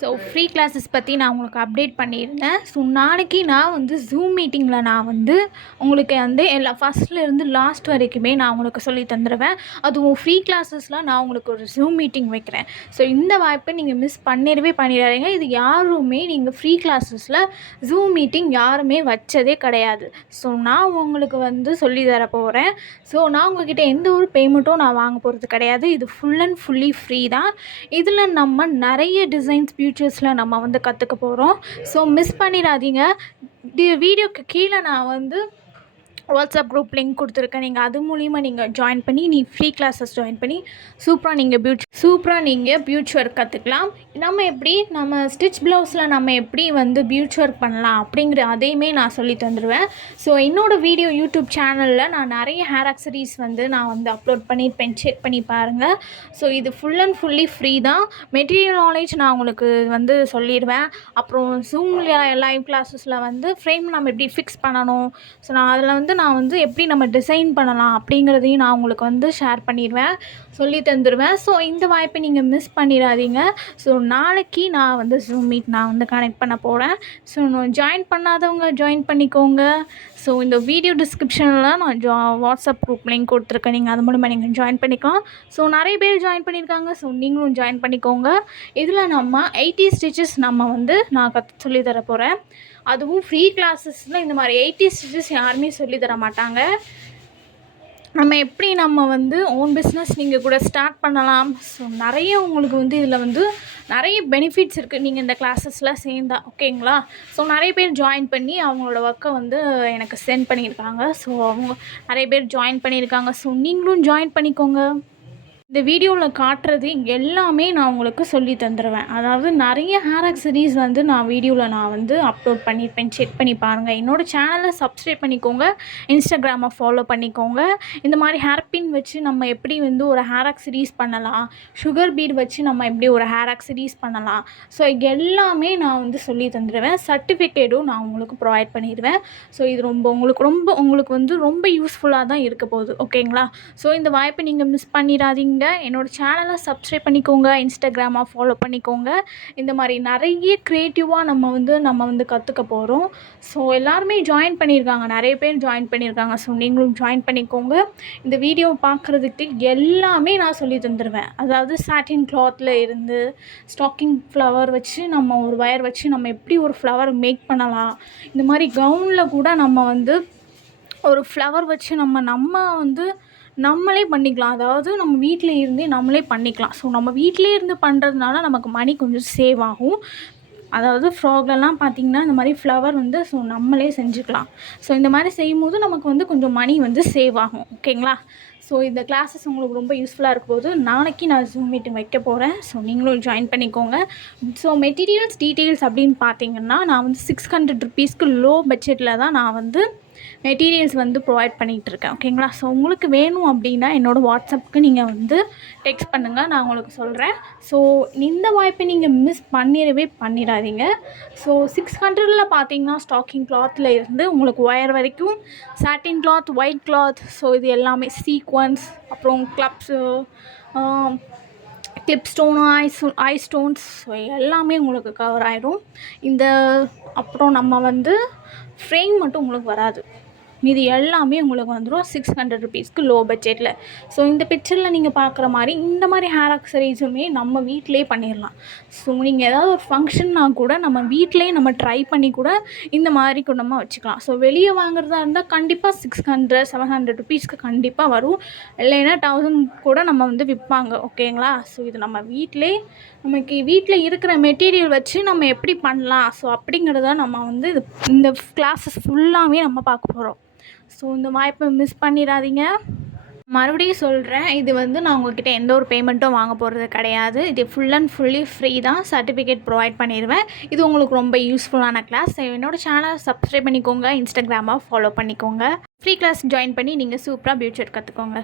So free classes பற்றி நான் உங்களுக்கு அப்டேட் பண்ணியிருந்தேன். ஸோ நாளைக்கு நான் வந்து ஜூம் மீட்டிங்கில் நான் வந்து உங்களுக்கு வந்து ஃபஸ்ட்லேருந்து லாஸ்ட் வரைக்குமே நான் உங்களுக்கு சொல்லி தந்துடுவேன். அதுவும் ஃப்ரீ கிளாஸஸில் நான் உங்களுக்கு ஒரு ஜூம் மீட்டிங் வைக்கிறேன். ஸோ இந்த வாய்ப்பை நீங்கள் மிஸ் பண்ணிடாதீங்க. இது யாருமே நீங்கள் ஃப்ரீ கிளாஸஸில் ஜூம் மீட்டிங் யாருமே வச்சதே கிடையாது. ஸோ நான் உங்களுக்கு வந்து சொல்லி தர போகிறேன். ஸோ நான் உங்கள்கிட்ட எந்த ஒரு பேமெண்ட்டும் நான் வாங்க போகிறது கிடையாது. இது ஃபுல் அண்ட் ஃபுல்லி ஃப்ரீ தான். இதில் நம்ம நிறைய டிசைன்ஸ் ஃபியூச்சர்ஸில் நம்ம வந்து கற்றுக்க போகிறோம். ஸோ மிஸ் பண்ணிடாதீங்க. வீடியோக்கு கீழே நான் வந்து வாட்ஸ்அப் குரூப் லிங்க் கொடுத்துருக்கேன். நீங்கள் அது மூலிமா நீங்கள் ஜாயின் பண்ணி ஃப்ரீ கிளாஸஸ் ஜாயின் பண்ணி சூப்பராக நீங்கள் பியூட்ச் ஒர்க் கற்றுக்கலாம். நம்ம ஸ்டிச் ப்ளவுஸில் நம்ம எப்படி வந்து பியூட்ச் ஒர்க் பண்ணலாம் அப்படிங்கிற அதையுமே நான் சொல்லி தந்துடுவேன். ஸோ என்னோடய வீடியோ யூடியூப் சேனலில் நான் நிறைய ஹேர் ஆக்சரிஸ் வந்து நான் வந்து அப்லோட் பண்ணியிருப்பேன். செக் பண்ணி பாருங்கள். ஸோ இது ஃபுல் அண்ட் ஃபுல்லி ஃப்ரீ தான். மெட்டீரியல் நாலேஜ் நான் உங்களுக்கு வந்து சொல்லிடுவேன். அப்புறம் ஜூம் லைவ் கிளாஸஸில் வந்து ஃப்ரேம் நம்ம எப்படி ஃபிக்ஸ் பண்ணணும், ஸோ நான் வந்து எப்படி நம்ம டிசைன் பண்ணலாம் அப்படிங்கிறதையும் நான் உங்களுக்கு வந்து ஷேர் பண்ணிடுவேன், சொல்லி தந்துடுவேன். ஸோ இந்த வாய்ப்பை நீங்கள் மிஸ் பண்ணிடாதீங்க. ஸோ நாளைக்கு நான் வந்து ஜூம் மீட் நான் வந்து கனெக்ட் பண்ண போகிறேன். ஸோ ஜாயின் பண்ணாதவங்க ஜாயின் பண்ணிக்கோங்க. ஸோ இந்த வீடியோ டிஸ்கிரிப்ஷனில் நான் வாட்ஸ்அப் குரூப் லிங்க் கொடுத்துருக்கேன். நீங்கள் அது மூலமாக நீங்கள் ஜாயின் பண்ணிக்கலாம். ஸோ நிறைய பேர் ஜாயின் பண்ணியிருக்காங்க. ஸோ நீங்களும் ஜாயின் பண்ணிக்கோங்க. இதில் நம்ம 80 ஸ்டிச்சஸ் நம்ம வந்து நான் சொல்லி தர போகிறேன். அதுவும் ஃப்ரீ கிளாஸஸில் இந்த மாதிரி 80 ஸ்டிச்சஸ் யாருமே சொல்லி தர மாட்டாங்க. நம்ம வந்து ஓன் பிஸ்னஸ் நீங்கள் கூட ஸ்டார்ட் பண்ணலாம். ஸோ நிறைய உங்களுக்கு வந்து இதில் வந்து நிறைய பெனிஃபிட்ஸ் இருக்குது நீங்கள் இந்த கிளாஸஸில் சேர்ந்தா, ஓகேங்களா? ஸோ நிறைய பேர் ஜாயின் பண்ணி அவங்களோட ஒர்க்கை வந்து எனக்கு சென்ட் பண்ணியிருக்காங்க. ஸோ அவங்க நிறைய பேர் ஜாயின் பண்ணியிருக்காங்க. ஸோ நீங்களும் ஜாயின் பண்ணிக்கோங்க. இந்த வீடியோவில் காட்டுறது எல்லாமே நான் உங்களுக்கு சொல்லி தந்துடுவேன். அதாவது நிறைய ஹேர் ஆக்சரிஸ் வந்து நான் வீடியோவில் நான் வந்து அப்லோட் பண்ணியிருப்பேன். செக் பண்ணி பாருங்கள். என்னோடய சேனலை சப்ஸ்கிரைப் பண்ணிக்கோங்க. இன்ஸ்டாகிராமை ஃபாலோ பண்ணிக்கோங்க. இந்த மாதிரி ஹேர் பின் வச்சு நம்ம எப்படி வந்து ஒரு ஹேர் ஆக்சரிஸ் பண்ணலாம், சுகர் பீட் வச்சு நம்ம எப்படி ஒரு ஹேர் ஆக்சரிஸ் பண்ணலாம், ஸோ எல்லாமே நான் வந்து சொல்லி தந்துடுவேன். சர்டிஃபிகேட்டும் நான் உங்களுக்கு ப்ரொவைட் பண்ணிடுவேன். ஸோ இது உங்களுக்கு வந்து ரொம்ப யூஸ்ஃபுல்லாக தான் இருக்க போகுது, ஓகேங்களா? ஸோ இந்த வாய்ப்பை நீங்கள் மிஸ் பண்ணிடாதீங்க. என்னோடய சேனலை சப்ஸ்கிரைப் பண்ணிக்கோங்க. இன்ஸ்டாகிராமை ஃபாலோ பண்ணிக்கோங்க. இந்த மாதிரி நிறைய க்ரியேட்டிவாக நம்ம வந்து கற்றுக்க போகிறோம். ஸோ எல்லாருமே ஜாயின் பண்ணியிருக்காங்க. நிறைய பேர் ஜாயின் பண்ணியிருக்காங்க. ஸோ நீங்களும் ஜாயின் பண்ணிக்கோங்க. இந்த வீடியோ பார்க்குறதுக்கு எல்லாமே நான் சொல்லி தந்துடுவேன். அதாவது சாட்டின் கிளாத்தில் இருந்து ஸ்டாக்கிங் ஃப்ளவர் வச்சு நம்ம ஒரு வயர் வச்சு நம்ம எப்படி ஒரு ஃப்ளவர் மேக் பண்ணலாம், இந்த மாதிரி கவுனில் கூட நம்ம வந்து ஒரு ஃப்ளவர் வச்சு நம்ம வந்து நம்மளே பண்ணிக்கலாம். அதாவது நம்ம வீட்டில் இருந்தே நம்மளே பண்ணிக்கலாம். ஸோ நம்ம வீட்டிலே இருந்து பண்ணுறதுனால நமக்கு மணி கொஞ்சம் சேவ் ஆகும். அதாவது ஃப்ராக்லலாம் பார்த்திங்கன்னா இந்த மாதிரி ஃப்ளவர் வந்து ஸோ நம்மளே செஞ்சுக்கலாம். ஸோ இந்த மாதிரி செய்யும்போது நமக்கு வந்து கொஞ்சம் மணி வந்து சேவ் ஆகும், ஓகேங்களா? ஸோ இந்த கிளாஸஸ் உங்களுக்கு ரொம்ப யூஸ்ஃபுல்லாக இருக்கும்போது நாளைக்கு நான் ஜூம் மீட்டிங் வைக்க போகிறேன். ஸோ நீங்களும் ஜாயின் பண்ணிக்கோங்க. ஸோ மெட்டீரியல்ஸ் டீட்டெயில்ஸ் அப்படின்னு பார்த்தீங்கன்னா நான் வந்து 600 ருபீஸ்க்கு லோ பட்ஜெட்டில் தான் நான் வந்து மெட்டீரியல்ஸ் வந்து ப்ரொவைட் பண்ணிகிட்ருக்கேன், ஓகேங்களா? ஸோ உங்களுக்கு வேணும் அப்படின்னா என்னோடய வாட்ஸ்அப்புக்கு நீங்கள் வந்து டெக்ஸ்ட் பண்ணுங்கள், நான் உங்களுக்கு சொல்கிறேன். ஸோ இந்த வாய்ப்பை நீங்கள் மிஸ் பண்ணிடாதீங்க. ஸோ 600ல் பார்த்தீங்கன்னா ஸ்டாக்கிங் கிளாத்தில் இருந்து உங்களுக்கு ஒயர் வரைக்கும் சாட்டின் கிளாத், ஒயிட் கிளாத், ஸோ இது எல்லாமே சீக்வன்ஸ், அப்புறம் கிளப்ஸு, கிளிப் ஸ்டோனு, ஐ ஸ்டோன்ஸ், ஸோ எல்லாமே உங்களுக்கு கவர் ஆகிடும். அப்புறம் நம்ம வந்து ஃப்ரேம் மட்டும் உங்களுக்கு வராது. இது எல்லாமே உங்களுக்கு வந்துடும் 600 ருபீஸ்க்கு லோ பட்ஜெட்டில். ஸோ இந்த பிக்சரில் நீங்கள் பார்க்குற மாதிரி இந்த மாதிரி ஹேர் ஆக்சரிஸுமே நம்ம வீட்டிலே பண்ணிடலாம். ஸோ நீங்கள் ஏதாவது ஒரு ஃபங்க்ஷன்னா கூட நம்ம வீட்டிலே நம்ம ட்ரை பண்ணி கூட இந்த மாதிரி கூட நம்ம வச்சுக்கலாம். ஸோ வெளியே வாங்குறதா இருந்தால் கண்டிப்பாக 600 700 ருபீஸ்க்கு கண்டிப்பாக வரும். இல்லைன்னா 1000 கூட நம்ம வந்து விற்பாங்க, ஓகேங்களா? ஸோ இது நமக்கு வீட்டில் இருக்கிற மெட்டீரியல் வச்சு நம்ம எப்படி பண்ணலாம், ஸோ அப்படிங்கிறத நம்ம வந்து இந்த கிளாஸஸ் ஃபுல்லாகவே நம்ம பார்க்க போகிறோம். ஸோ இந்த வாய்ப்பை மிஸ் பண்ணிடாதீங்க. மறுபடியும் சொல்கிறேன், இது வந்து நான் உங்கள்கிட்ட எந்த ஒரு பேமெண்ட்டும் வாங்க போகிறது கிடையாது. இது ஃபுல் அண்ட் ஃபுல்லி ஃப்ரீ தான். சர்டிஃபிகேட் ப்ரொவைட் பண்ணிடுவேன். இது உங்களுக்கு ரொம்ப யூஸ்ஃபுல்லான கிளாஸ். என்னோடய சேனலை சப்ஸ்கிரைப் பண்ணிக்கோங்க. இன்ஸ்டாகிராமை ஃபாலோ பண்ணிக்கோங்க. ஃப்ரீ கிளாஸ் ஜாயின் பண்ணி நீங்கள் சூப்பராக பியூட்டி கற்றுக்கோங்க.